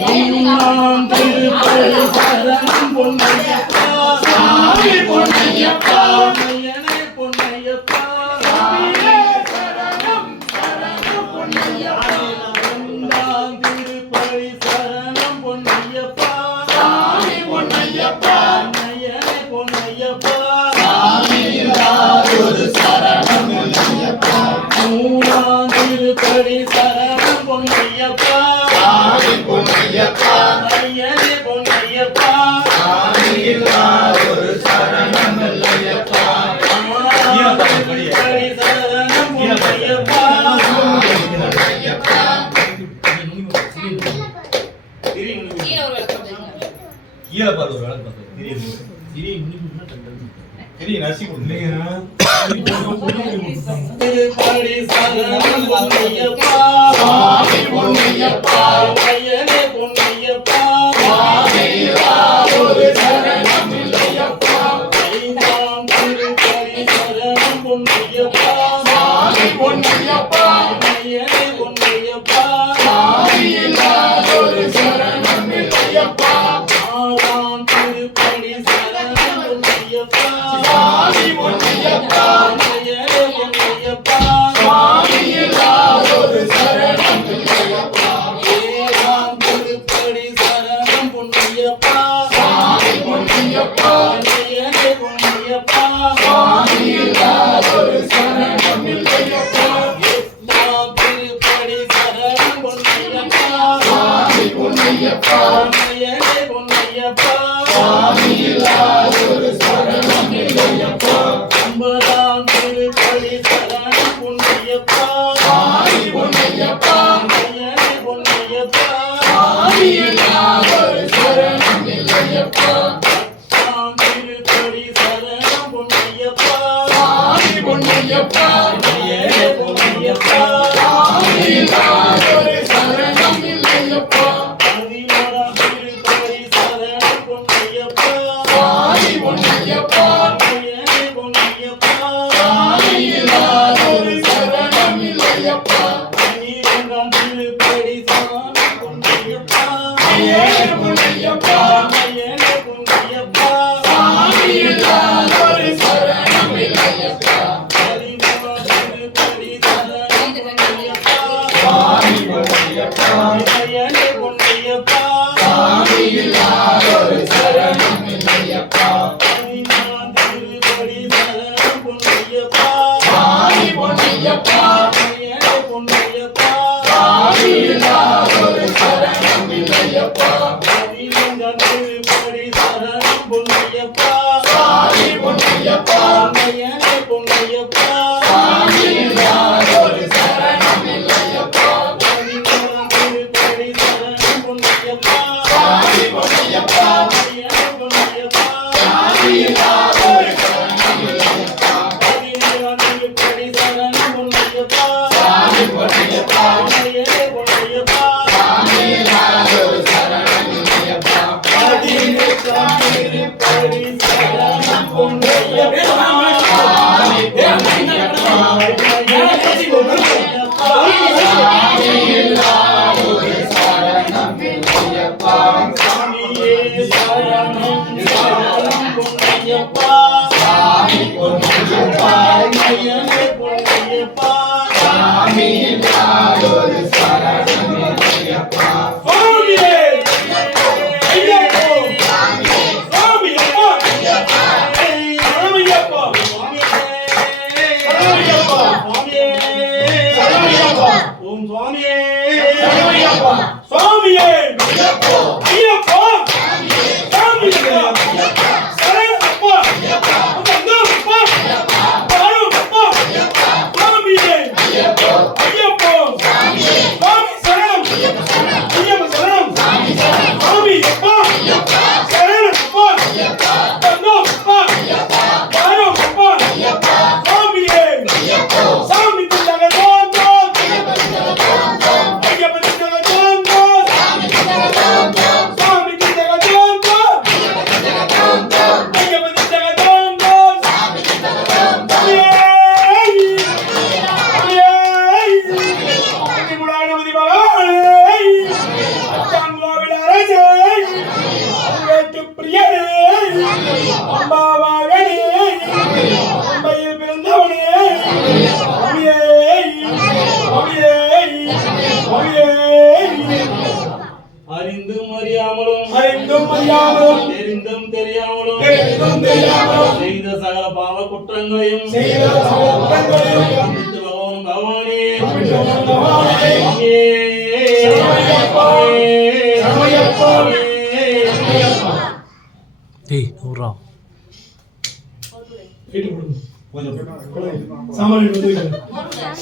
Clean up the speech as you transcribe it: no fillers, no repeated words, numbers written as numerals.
பொன்னாம் திருப்பதி சரணம் பொன்னையப்பா சாமி பொன்னையப்பா பொன்னையனே பொன்னையப்பா சாமியே சரணம் சரணம் பொன்னையப்பா பொன்னாம் திருப்பதி சரணம் பொன்னையப்பா சாமி பொன்னையப்பா பொன்னையனே பொன்னையப்பா சாமி இல்லாதொரு சரணம் பொன்னையப்பா மூணாம் திருப்பதி சரணம் பொன்னையப்பா சாமி பொன்னையப்பா ஐயனே பொன்னையப்பா சாமி இல்லாதொரு சரணம் இல்லையப்பா திருப்பதி சரணம் பொன்னையப்பா கீழே பாரு ஒரு வேலை பார்த்து தெரியும் நசி திருப்பதி சரணம் பொன்னையப்பா சாமி பொன்னையப்பா ஐயனே பொன்னையப்பா சாமி இல்லாதொரு சரணம் இல்லையப்பா ஐந்தாம் திருப்பதி சரணம் பொன்னையப்பா சாமி பொன்னையப்பா ஐயனே பொன்னையப்பா சாமி இல்லாதொரு சரணம் இல்லையப்பா ஆறாம் திருப்பதி சரணம் பொன்னையப்பா சாமி பொன்னையப்பா ஐயனே பொன்னையப்பா சாமி இல்லாதொரு சரணம் இல்லையப்பா ஏழாம் திருப்பதி சரணம் பொன்னையப்பா சாமி பொன்னையப்பா ஐயனே பொன்னையப்பா சாமி இல்லாதொரு சரணம் இல்லையப்பா எட்டாம் திருப்பதி சரணம் பொன்னையப்பா சாமி பொன்னையப்பா ஐயனே பொன்னையப்பா சாமி இல்லாதொரு சரணம் இல்லையப்பா ஒன்பதாம் திருப்பதி சரணம் பொன்னையப்பா சாமி பொன்னையப்பா ஐயனே பொன்னையப்பா சாமி இல்லாதொரு சரணம் இல்லையப்பா பத்தாம் திருப்பதி சரணம் பொன்னையப்பா சாமி பொன்னையப்பா ஐயனே பொன்னையப்பா சாமி இல்லாதொரு சரணம் இல்லையப்பா பதினோராம் திருப்பதி சரணம் பொன்னையப்பா சாமி பொன்னையப்பா ஐயனே பொன்னையப்பா சாமி இல்லாதொரு சரணம் இல்லையப்பா பன்னிரண்டாம் திருப்பதி சரணம் பொன்னையப்பா ஐயனே பொன்னையப்பா ஐயனே பொன்னையப்பா சாமி இல்லாதொரு சரணம் இல்லையப்பா பதிமூணாம் திருப்பதி சரணம் பொன்னையப்பா சாமி பொன்னையப்பா ஐயனே பொன்னையப்பா சாமி இல்லாதொரு சரணம் இல்லையப்பா பதினாலாம் திருப்பதி சரணம் பொன்னையப்பா சாமி பொன்னையப்பா ஐயனே பொன்னையப்பா சாமி இல்லாதொரு சரணம் இல்லையப்பா பதினைந்தாம் திருப்பதி சரணம் பொன்னையப்பா சாமி பொன்னையப்பா ஐயனே பொன்னையப்பா சாமி இல்லாதொரு சரணம் இல்லையப்பா பதினாறாம் திருப்பதி சரணம் பொன்னையப்பா சாமி பொன்னையப்பா ஐயனே பொன்னையப்பா சாமி இல்லாதொரு சரணம் இல்லையப்பா பதினேழாம் திருப்பதி சரணம் பொன்னையப்பா சாமி பொன்னையப்பா ஐயனே பொன்னையப்பா சாமி இல்லாதொரு சரணம் இல்லையப்பா பதினெட்டாம் திருப்பதி சரணம் பொன்னையப்பா சாமி பொன்னையப்பா ஐயனே பொன்னையப்பா சாமி இல்லாதொரு சரணம் இல்லையப்பா சாமியே சரணம் சரணம் பொன்னையப்பா சாமி பொன்னையப்பா ஐயனே பொன்னையப்பா சாமி இல்லாதொரு சரணம் இல்லையப்பா சாமியே ஐயப்போ சாமியப்பா சாமியப்பா சாமியப்பா சாமியப்பா ஓம் சுவாமியே சாமியப்பா சுவாமியே ஐயப்போ ஐயப்பா சாமியப்பா சரணப்பா ஐயப்பா வந்தப்பா ஐயப்பா பாருப்பா ஐயப்பா சுவாமியே அறியாமலும் தெரிந்தும் தெரியாமலும் செய்த சகல பாவ குற்றங்களையும் மன்னித்து பகவானே சுவாமியே, டேய் நூறா கொஞ்சம் சாமான்